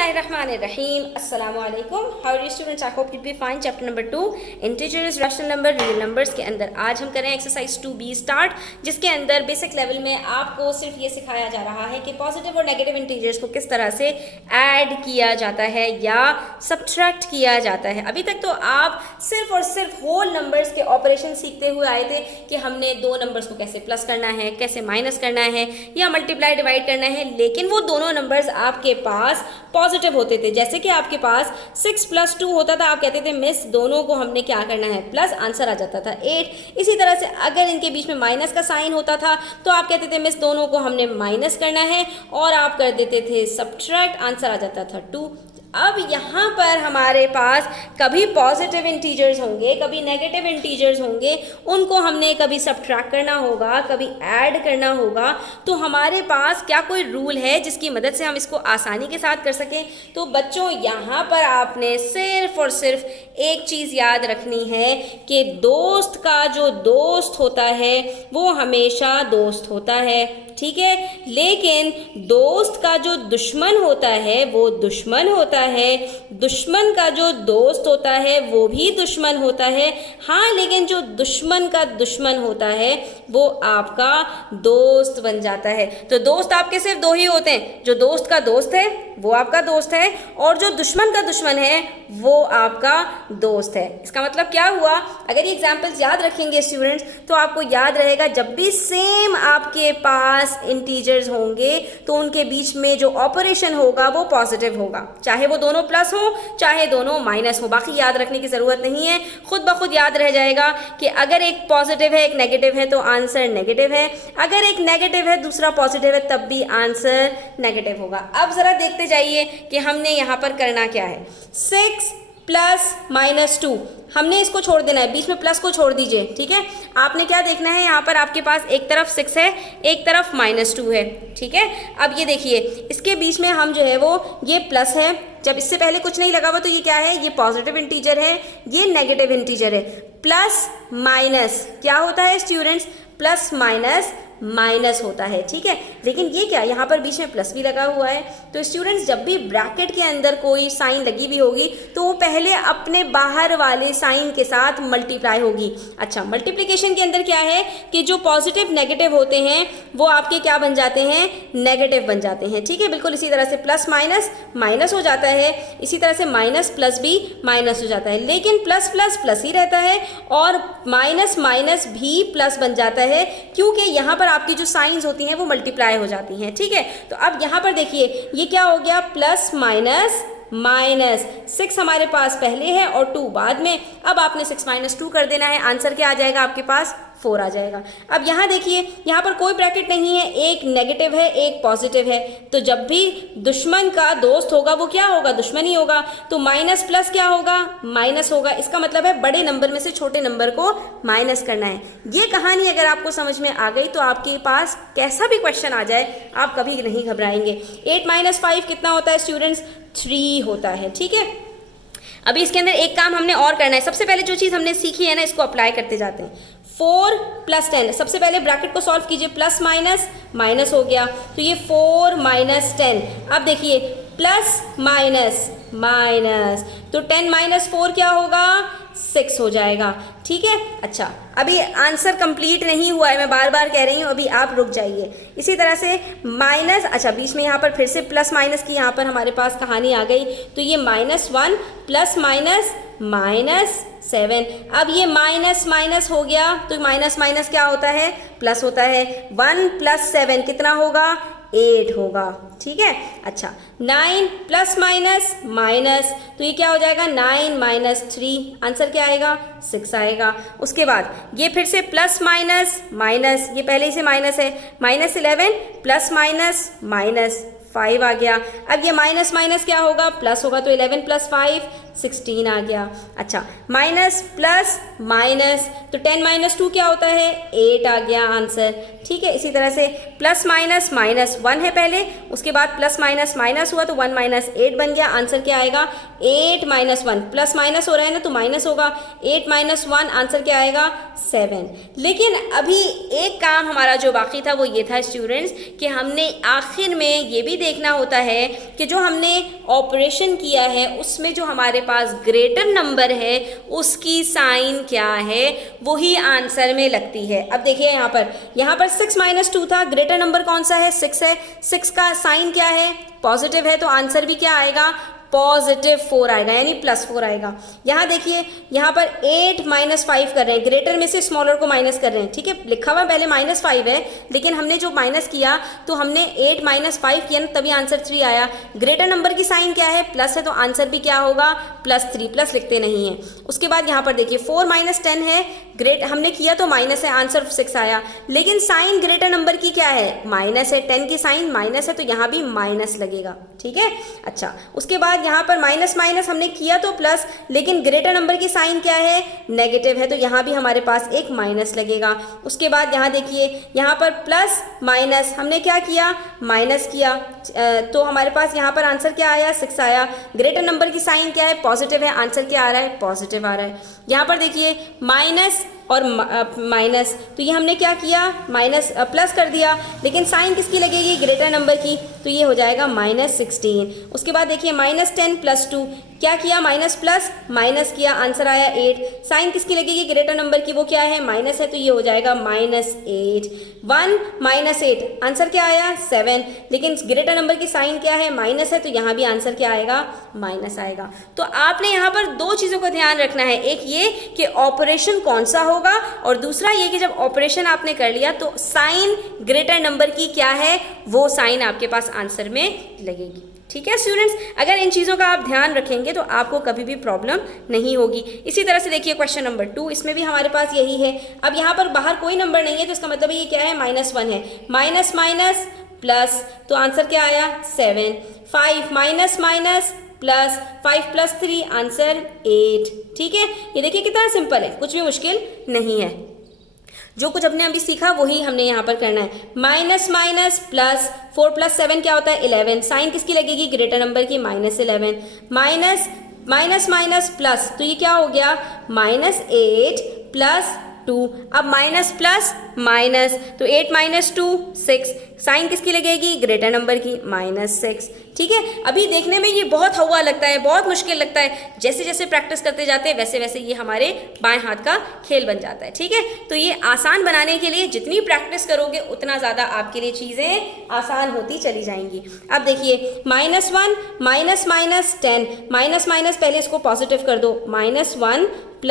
बिस्मिल्लाहिर्रहमानिर्रहीम अस्सलामु अलैकुम। How are you students? I hope you be fine. Chapter number 2 integers, rational number, real numbers के अंदर आज हम करें एक्सरसाइज 2B स्टार्ट, जिसके अंदर बेसिक लेवल में आपको सिर्फ ये सिखाया जा रहा है कि पॉजिटिव और नेगेटिव इंटीजर्स को किस तरह से ऐड किया जाता है या सब्ट्रैक्ट किया जाता है। अभी तक तो आप सिर्फ और सिर्फ होल नंबर्स के ऑपरेशन सीखते हुए आए थे कि हमने दो नंबर्स को कैसे प्लस करना है, कैसे माइनस करना है या मल्टीप्लाई डिवाइड करना है, लेकिन वो दोनों नंबर्स आपके पास पॉजिटिव होते थे। जैसे कि आपके पास 6 + 2 होता था, आप कहते थे मिस दोनों को हमने क्या करना है, प्लस, आंसर आ जाता था 8। इसी तरह से अगर इनके बीच में माइनस का साइन होता था तो आप कहते थे मिस दोनों को हमने माइनस करना है, और आप कर देते थे सब्ट्रैक्ट, आंसर आ जाता था 2। अब यहाँ पर हमारे पास कभी पॉजिटिव इंटीजर्स होंगे, कभी नेगेटिव इंटीजर्स होंगे, उनको हमने कभी सब्ट्रैक्ट करना होगा, कभी ऐड करना होगा। तो हमारे पास क्या कोई रूल है जिसकी मदद से हम इसको आसानी के साथ कर सकें? तो बच्चों यहाँ पर आपने सिर्फ और सिर्फ एक चीज़ याद रखनी है कि दोस्त का जो दोस्त होता है वो हमेशा दोस्त होता है, ठीक है, लेकिन दोस्त का जो दुश्मन होता है वो दुश्मन होता है, दुश्मन का जो दोस्त होता है वो भी दुश्मन होता है। हाँ, लेकिन जो दुश्मन का दुश्मन होता है वो आपका दोस्त बन जाता है। तो दोस्त आपके सिर्फ दो ही होते हैं, जो दोस्त का दोस्त है वो आपका दोस्त है, और जो दुश्मन का दुश्मन है वो आपका दोस्त है। इसका मतलब क्या हुआ? अगर ये एग्जाम्पल्स याद रखेंगे स्टूडेंट्स तो आपको याद रहेगा, जब भी सेम आपके पास इंटीजर्स होंगे तो उनके बीच में जो ऑपरेशन होगा वो पॉजिटिव होगा, चाहे वो दोनों प्लस हो चाहे दोनों माइनस हो। बाकी याद रखने की ज़रूरत नहीं है, खुद ब खुद याद रह जाएगा कि अगर एक पॉजिटिव है एक नेगेटिव है तो आंसर नेगेटिव है, अगर एक नेगेटिव है दूसरा पॉजिटिव है तब भी आंसर नेगेटिव होगा। अब ज़रा देखते जाइए कि हमने यहाँ पर करना क्या है। 6 + -2, हमने इसको छोड़ देना है, बीच में प्लस को छोड़ दीजिए, ठीक है। आपने क्या देखना है, यहाँ पर आपके पास एक तरफ 6 है एक तरफ -2 है, ठीक है। अब ये देखिए, इसके बीच में हम जो है वो ये प्लस है, जब इससे पहले कुछ नहीं लगा हुआ तो ये क्या है, ये पॉजिटिव इंटीजर है, ये नेगेटिव इंटीजर है। प्लस माइनस क्या होता है स्टूडेंट्स? प्लस माइनस माइनस होता है, ठीक है। लेकिन ये क्या, यहाँ पर बीच में प्लस भी लगा हुआ है। तो स्टूडेंट्स, जब भी ब्रैकेट के अंदर कोई साइन लगी भी होगी तो वो पहले अपने बाहर वाले साइन के साथ मल्टीप्लाई होगी। अच्छा, मल्टीप्लिकेशन के अंदर क्या है कि जो पॉजिटिव नेगेटिव होते हैं वो आपके क्या बन जाते हैं, नेगेटिव बन जाते हैं, ठीक है। बिल्कुल इसी तरह से प्लस माइनस माइनस हो जाता है, इसी तरह से माइनस प्लस भी माइनस हो जाता है, लेकिन प्लस प्लस प्लस ही रहता है और माइनस माइनस भी प्लस बन जाता है, क्योंकि यहाँ पर आपकी जो साइंस होती हैं वो मल्टीप्लाई हो जाती हैं, ठीक है। तो अब यहाँ पर देखिए ये क्या हो गया, प्लस माइनस माइनस। 6 हमारे पास पहले है और 2 बाद में। अब आपने 6 - 2 कर देना है, आंसर क्या आ जाएगा आपके पास, 4 आ जाएगा। अब यहाँ देखिए, यहाँ पर कोई ब्रैकेट नहीं है, एक नेगेटिव है एक पॉजिटिव है, तो जब भी दुश्मन का दोस्त होगा वो क्या होगा, दुश्मन ही होगा। तो माइनस प्लस क्या होगा, माइनस होगा। इसका मतलब है बड़े नंबर में से छोटे नंबर को माइनस करना है। ये कहानी अगर आपको समझ में आ गई तो आपके पास कैसा भी क्वेश्चन आ जाए आप कभी नहीं घबराएंगे। 8 - 5 कितना होता है स्टूडेंट्स, 3 होता है, ठीक है। अभी इसके अंदर एक काम हमने और करना है। सबसे पहले जो चीज़ हमने सीखी है ना, इसको अप्लाई करते जाते हैं। 4 + 10, सबसे पहले ब्रैकेट को सॉल्व कीजिए, प्लस माइनस माइनस हो गया, तो ये 4 - 10। अब देखिए प्लस माइनस माइनस, तो 10 - 4 क्या होगा, 6 हो जाएगा, ठीक है। अच्छा, अभी आंसर कंप्लीट नहीं हुआ है, मैं बार बार कह रही हूँ, अभी आप रुक जाइए। इसी तरह से माइनस, अच्छा बीच में यहाँ पर फिर से प्लस माइनस की यहाँ पर हमारे पास कहानी आ गई, तो ये -1 प्लस माइनस -7। अब ये माइनस माइनस हो गया, तो माइनस माइनस क्या होता है, प्लस होता है। 1 + 7 कितना होगा, 8 होगा, ठीक है। अच्छा, 9 प्लस माइनस माइनस, तो ये क्या हो जाएगा, 9 - 3, आंसर क्या आएगा, 6 आएगा। उसके बाद ये फिर से प्लस माइनस माइनस, ये पहले ही से माइनस है, -11 प्लस माइनस माइनस 5 आ गया। अब ये माइनस माइनस क्या होगा, प्लस होगा, तो 11 + 5 16 आ गया। अच्छा, माइनस प्लस माइनस, तो 10 - 2 क्या होता है, 8 आ गया आंसर, ठीक है। इसी तरह से प्लस माइनस माइनस 1 है पहले, उसके बाद प्लस माइनस माइनस हुआ तो 1 - 8 बन गया, आंसर क्या आएगा, 8 - 1। प्लस माइनस हो रहा है ना तो माइनस होगा, 8 - 1, आंसर क्या आएगा, 7। लेकिन अभी एक काम हमारा जो बाकी था वो ये था स्टूडेंट्स कि हमने आखिर में ये भी देखना होता है कि जो हमने ऑपरेशन किया है उसमें जो हमारे पास ग्रेटर नंबर है उसकी साइन क्या है, वही आंसर में लगती है। अब देखिए यहाँ पर 6 - 2 था, ग्रेटर नंबर कौन सा है, 6 है, 6 का साइन क्या है, पॉजिटिव है, तो आंसर भी क्या आएगा, +4 आएगा, यानी +4 आएगा। यहाँ देखिए यहाँ पर 8 - 5 कर रहे हैं, ग्रेटर में से स्मॉलर को माइनस कर रहे हैं, ठीक है, लिखा हुआ पहले -5 है, लेकिन हमने जो माइनस किया तो हमने 8 - 5 किया ना, तभी आंसर 3 आया। ग्रेटर नंबर की साइन क्या है, प्लस है, तो आंसर भी क्या होगा, +3, प्लस लिखते नहीं है। उसके बाद यहाँ पर देखिए 4 - 10 है, ग्रेट हमने किया तो माइनस है, आंसर 6 आया, लेकिन साइन ग्रेटर नंबर की क्या है, माइनस है, 10 की साइन माइनस है, तो यहाँ भी माइनस लगेगा, ठीक है। अच्छा, उसके बाद यहाँ पर माइनस माइनस हमने किया तो प्लस, लेकिन ग्रेटर नंबर की साइन क्या है, नेगेटिव है, तो यहाँ भी हमारे पास एक माइनस लगेगा। उसके बाद यहाँ देखिए यहाँ पर प्लस माइनस हमने क्या किया, माइनस किया, तो हमारे पास यहाँ पर आंसर क्या आया, 6 आया। ग्रेटर नंबर की साइन क्या है, पॉजिटिव है, आंसर क्या आ रहा है, पॉजिटिव आ रहा है। यहाँ पर देखिए माइनस और माइनस, तो ये हमने क्या किया, माइनस प्लस कर दिया, लेकिन साइन किसकी लगेगी, ग्रेटर नंबर की, तो ये हो जाएगा -16। उसके बाद देखिए -10 + 2 क्या किया, माइनस प्लस माइनस किया, आंसर आया 8। साइन किसकी लगेगी, ग्रेटर नंबर की, वो क्या है, माइनस है, तो ये हो जाएगा -8। 1 - 8 आंसर क्या आया, 7, लेकिन ग्रेटर नंबर की साइन क्या है, माइनस है, तो यहाँ भी आंसर क्या आएगा, माइनस आएगा। तो आपने यहाँ पर 2 चीज़ों का ध्यान रखना है, एक ये कि ऑपरेशन कौन सा होगा, और दूसरा ये कि जब ऑपरेशन आपने कर लिया तो साइन ग्रेटर नंबर की क्या है, वो साइन आपके पास आंसर में लगेगी। ठीक है स्टूडेंट्स, अगर इन चीज़ों का आप ध्यान रखेंगे तो आपको कभी भी प्रॉब्लम नहीं होगी। इसी तरह से देखिए क्वेश्चन नंबर 2, इसमें भी हमारे पास यही है। अब यहाँ पर बाहर कोई नंबर नहीं है, तो इसका मतलब ये क्या है, -1 है, माइनस माइनस प्लस, तो आंसर क्या आया, 7। 5 माइनस माइनस प्लस, 5 + 3 आंसर 8। ठीक है, ये देखिए कितना सिंपल है, कुछ भी मुश्किल नहीं है। जो कुछ हमने अभी सीखा वही हमने यहाँ पर करना है। माइनस माइनस प्लस, 4 + 7 क्या होता है, 11। साइन किसकी लगेगी, ग्रेटर नंबर की, -11। माइनस माइनस माइनस प्लस, तो ये क्या हो गया, -8 + 2। अब माइनस प्लस माइनस, तो 8 - 2 6। साइन किसकी लगेगी, ग्रेटर नंबर की, -6। ठीक है, अभी देखने में ये बहुत हवा लगता है, बहुत मुश्किल लगता है, जैसे जैसे प्रैक्टिस करते जाते हैं वैसे वैसे ये हमारे बाएं हाथ का खेल बन जाता है। ठीक है, तो ये आसान बनाने के लिए जितनी प्रैक्टिस करोगे उतना ज़्यादा आपके लिए चीज़ें आसान होती चली जाएंगी। अब देखिए -1 माइनस माइनस 10, माइनस माइनस पहले इसको पॉजिटिव कर दो, -1 +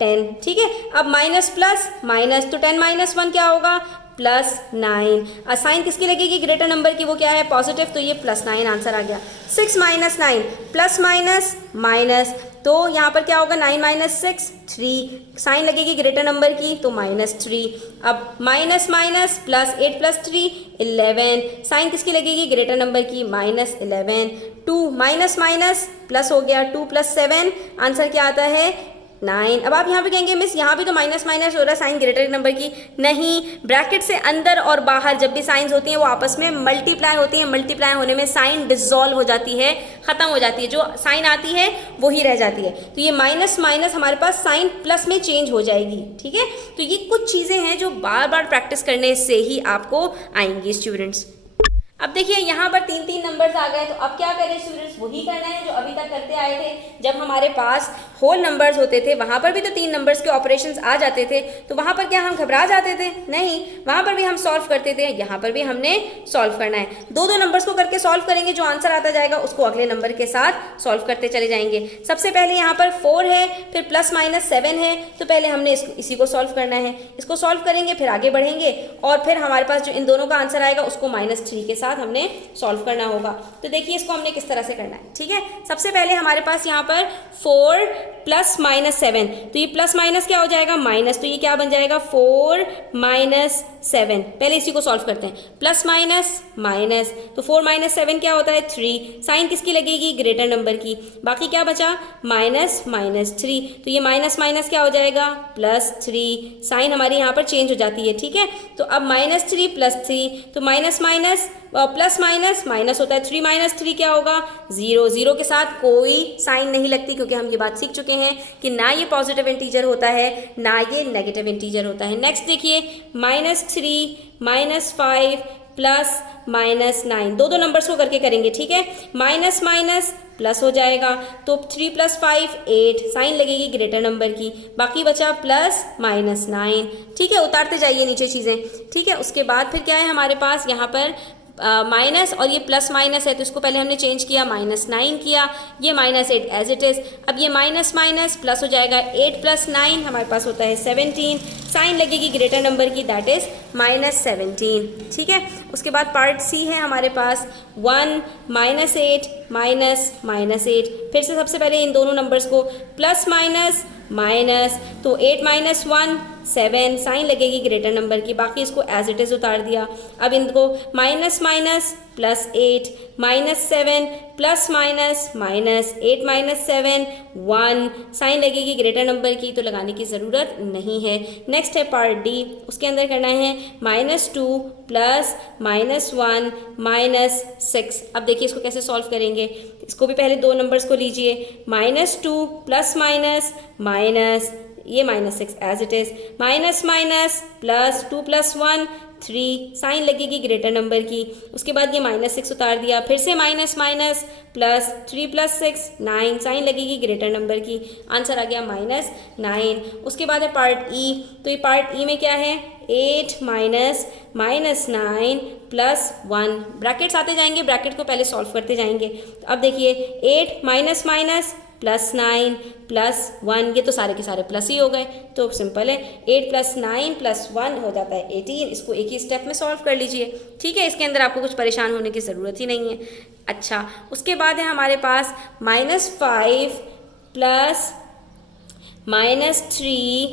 10। ठीक है, अब माइनस प्लस माइनस, तो 10 - 1 क्या होगा, +9। साइन किसकी लगेगी, ग्रेटर नंबर की, वो क्या है, पॉजिटिव, तो ये +9 आंसर आ गया। 6 - 9 प्लस माइनस माइनस, तो यहाँ पर क्या होगा, 9 - 6 3। साइन लगेगी ग्रेटर नंबर की, तो -3। अब माइनस माइनस प्लस, 8 + 3 11। साइन किसकी लगेगी, ग्रेटर नंबर की, -11। 2 माइनस माइनस प्लस हो गया, 2 + 7 आंसर क्या आता है, 9। अब आप यहाँ पे कहेंगे मिस यहाँ भी तो माइनस माइनस हो रहा है, साइन ग्रेटर नंबर की, नहीं, ब्रैकेट से अंदर और बाहर जब भी साइंस होती हैं वो आपस में मल्टीप्लाई होती हैं, मल्टीप्लाई होने में साइन डिसॉल्व हो जाती है, खत्म हो जाती है, जो साइन आती है वही रह जाती है। तो ये माइनस माइनस हमारे पास साइन प्लस में चेंज हो जाएगी। ठीक है, तो ये कुछ चीज़ें हैं जो बार बार प्रैक्टिस करने से ही आपको आएंगी स्टूडेंट्स। अब देखिए यहाँ पर 3 नंबर्स आ गए, तो अब क्या करें स्टूडेंट्स, वही करना है जो अभी तक करते आए थे। जब हमारे पास होल नंबर्स होते थे वहाँ पर भी तो 3 नंबर्स के ऑपरेशंस आ जाते थे, तो वहाँ पर क्या हम घबरा जाते थे, नहीं, वहाँ पर भी हम सॉल्व करते थे, यहाँ पर भी हमने सॉल्व करना है। 2 नंबर्स को करके सॉल्व करेंगे, जो आंसर आता जाएगा उसको अगले नंबर के साथ सॉल्व करते चले जाएंगे। सबसे पहले यहाँ पर 4 है, फिर +- 7 है, तो पहले हमने इसी को सॉल्व करना है, इसको सॉल्व करेंगे, फिर आगे बढ़ेंगे, और फिर हमारे पास जो इन दोनों का आंसर आएगा उसको -3 के साथ हमने सॉल्व करना होगा। तो देखिए इसको हमने किस तरह से करना है। ठीक है, सबसे पहले हमारे पास यहाँ पर 4 + -7, तो ये प्लस माइनस क्या हो जाएगा, माइनस, तो ये क्या बन जाएगा, 4 - 7। पहले इसी को सॉल्व करते हैं, प्लस माइनस माइनस, तो 4 - 7 क्या होता है, 3। साइन किसकी लगेगी, ग्रेटर नंबर की, बाकी क्या बचा, -3, तो ये माइनस माइनस क्या हो जाएगा, +3। साइन हमारी यहाँ पर चेंज हो जाती है। ठीक है, तो अब -3 + 3, तो minus minus plus minus minus होता है, 3 - 3 क्या होगा, 0। 0 के साथ कोई साइन नहीं लगती, क्योंकि हम ये बात सीख चुके हैं कि ना ये पॉजिटिव इंटीजर होता है ना ये नेगेटिव इंटीजर होता है। नेक्स्ट देखिए -3 -5 प्लस माइनस 9, दो नंबर्स को करके करेंगे, ठीक है। माइनस माइनस प्लस हो जाएगा, तो 3 + 5 8, साइन लगेगी ग्रेटर नंबर की, बाकी बचा प्लस माइनस 9, ठीक है। उतारते जाइए नीचे चीज़ें, ठीक है। उसके बाद फिर क्या है हमारे पास यहाँ पर माइनस और ये प्लस माइनस है, तो इसको पहले हमने चेंज किया, -9 किया, ये -8 एज इट इज़। अब ये माइनस माइनस प्लस हो जाएगा, 8 + 9 हमारे पास होता है 17, साइन लगेगी ग्रेटर नंबर की, दैट इज़ -17, ठीक है। उसके बाद पार्ट सी है हमारे पास 1 -8 -8, फिर से सबसे पहले इन दोनों नंबर्स को प्लस माइनस माइनस, तो 8 - 1 7, साइन लगेगी ग्रेटर नंबर की, बाकी इसको एज इट इज़ उतार दिया। अब इनको minus minus plus 8 -7 plus minus minus 8 - 7 1, sign लगेगी ग्रेटर नंबर की, तो लगाने की ज़रूरत नहीं है। नेक्स्ट है पार्ट डी, उसके अंदर करना है -2 प्लस -1 -6। अब देखिए इसको कैसे सॉल्व करेंगे, इसको भी पहले दो नंबर्स को लीजिए, -2 प्लस माइनस माइनस, ये -6 as it is, minus minus plus 2 + 1 3, sign लगेगी ग्रेटर नंबर की। उसके बाद ये -6 उतार दिया, फिर से माइनस माइनस प्लस 3 + 6 9, साइन लगेगी ग्रेटर नंबर की, आंसर आ गया -9। उसके बाद है पार्ट ई, तो ये पार्ट ई में क्या है, 8 - -9 प्लस 1, ब्रैकेट्स आते जाएंगे, ब्रैकेट को पहले सॉल्व करते जाएंगे। तो अब देखिए 8 माइनस माइनस प्लस 9 प्लस 1, ये तो सारे के सारे प्लस ही हो गए, तो सिंपल है, 8 + 9 + 1 हो जाता है 18। इसको एक ही स्टेप में सॉल्व कर लीजिए, ठीक है। इसके अंदर आपको कुछ परेशान होने की ज़रूरत ही नहीं है। अच्छा, उसके बाद है हमारे पास -5 प्लस -3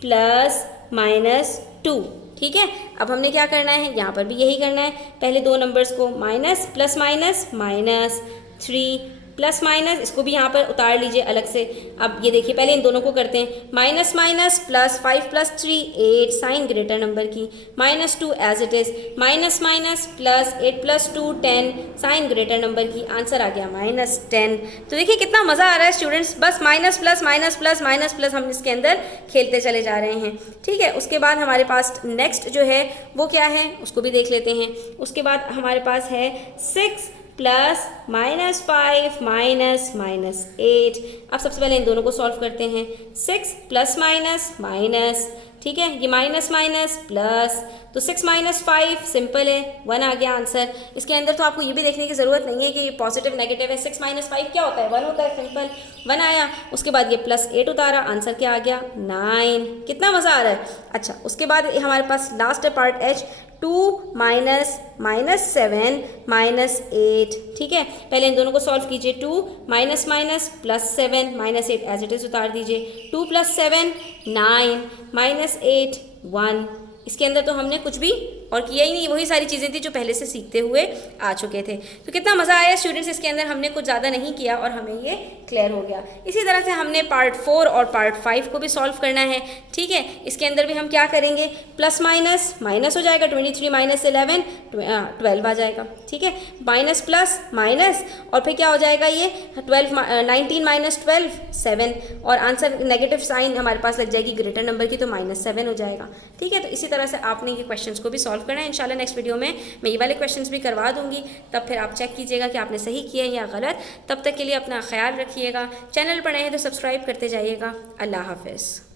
प्लस -2, ठीक है। अब हमने क्या करना है, यहाँ पर भी यही करना है, पहले दो नंबर्स को minus plus minus -3 plus minus, इसको भी यहाँ पर उतार लीजिए अलग से। अब ये देखिए पहले इन दोनों को करते हैं, minus minus plus 5 + 3 8, sign greater number की, -2 as it is, minus minus plus 8 + 2 10, sign greater number की, आंसर आ गया -10। तो देखिए कितना मज़ा आ रहा है स्टूडेंट्स, बस minus plus minus plus minus plus हम इसके अंदर खेलते चले जा रहे हैं, ठीक है। उसके बाद हमारे पास नेक्स्ट जो है वो क्या है, उसको भी देख लेते हैं। उसके बाद हमारे पास है 6 प्लस -5 -8। अब सबसे पहले इन दोनों को सॉल्व करते हैं, 6 प्लस माइनस माइनस, ठीक है, ये माइनस माइनस प्लस, तो 6 - 5 सिंपल है, 1 आ गया आंसर। इसके अंदर तो आपको ये भी देखने की ज़रूरत नहीं है कि ये पॉजिटिव नेगेटिव है, 6 - 5 क्या होता है, 1 होता है, सिंपल 1 आया। उसके बाद ये +8 उतारा, आंसर क्या आ गया 9, कितना मज़ा आ रहा है। अच्छा, उसके बाद हमारे पास लास्ट है पार्ट एच, 2 - -7 -8, ठीक है। पहले इन दोनों को सॉल्व कीजिए, 2 minus minus +7 -8 as it is उतार दीजिए, 2 + 7 9 -8 1। इसके अंदर तो हमने कुछ भी और किया ही नहीं, वही सारी चीज़ें थी जो पहले से सीखते हुए आ चुके थे। तो कितना मज़ा आया स्टूडेंट्स, इसके अंदर हमने कुछ ज़्यादा नहीं किया और हमें ये क्लियर हो गया। इसी तरह से हमने पार्ट 4 और पार्ट 5 को भी सॉल्व करना है, ठीक है। इसके अंदर भी हम क्या करेंगे, प्लस माइनस माइनस हो जाएगा, 23 - 11 12 आ जाएगा, ठीक है, माइनस प्लस माइनस और फिर क्या हो जाएगा ये 19 - 12 7, और आंसर नेगेटिव साइन हमारे पास लग जाएगी ग्रेटर नंबर की, तो -7 हो जाएगा, ठीक है। तो इसी तरह से आपने ये क्वेश्चंस को भी सॉल्व करना है। इंशाल्लाह नेक्स्ट वीडियो में मैं ये वाले क्वेश्चंस भी करवा दूंगी, तब फिर आप चेक कीजिएगा कि आपने सही किया या गलत। तब तक के लिए अपना ख्याल रखिएगा, चैनल पर नए हैं तो सब्सक्राइब करते जाइएगा। अल्लाह हाफ़िज़।